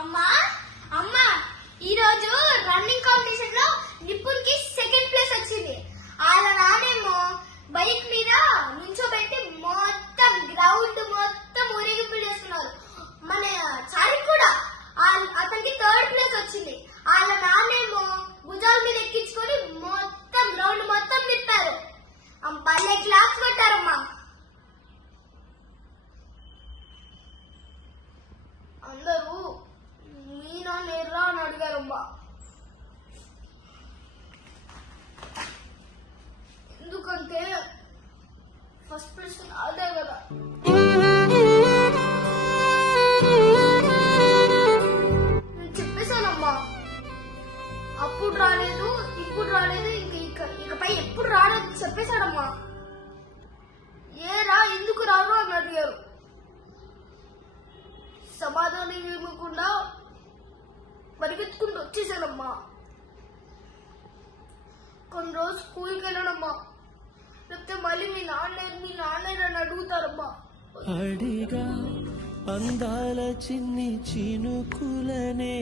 అమ్మా అమ్మా ఈ రోజు రన్నింగ్ కాంపిటీషన్ లో నిపుణ్ కి సెకండ్ ప్లేస్ వచ్చింది. వాళ్ళ నానేమో బైక్ మీద నుంచోబెట్టి మొత్తం గ్రౌండ్ మొత్తం ఊరేగింపులు చేస్తున్నారు. మన చారి కూడా అతనికి థర్డ్ ప్లేస్ వచ్చింది. వాళ్ళ నానేమో భుజాల మీద ఎక్కించుకొని మొత్తం గ్రౌండ్ మొత్తం తిప్పారు. భలే క్లాస్ కొట్టారమ్మా. అందరూ మీనా నేర్రా అని అడిగారమ్మా. ఎందుకంటే ఫస్ట్ ప్లేస్ అదే కదా. నేను చెప్పేశానమ్మా, అప్పుడు రాలేదు, ఇప్పుడు రాలేదు, ఇకపై ఎప్పుడు రాలేదు చెప్పేశాడమ్మా. ఏరా ఎందుకు రారు అని అడిగారు. సమాధానం ఇవ్వకుండా పరిగెత్తుకుంటూ వచ్చేసానమ్మా. కొన్ని రోజు స్కూల్కి వెళ్ళానమ్మా. లేకపోతే మళ్ళీ మీ నాన్న అని అడుగుతారమ్మా. అడిగా అందాల చిన్ని చినుకులనే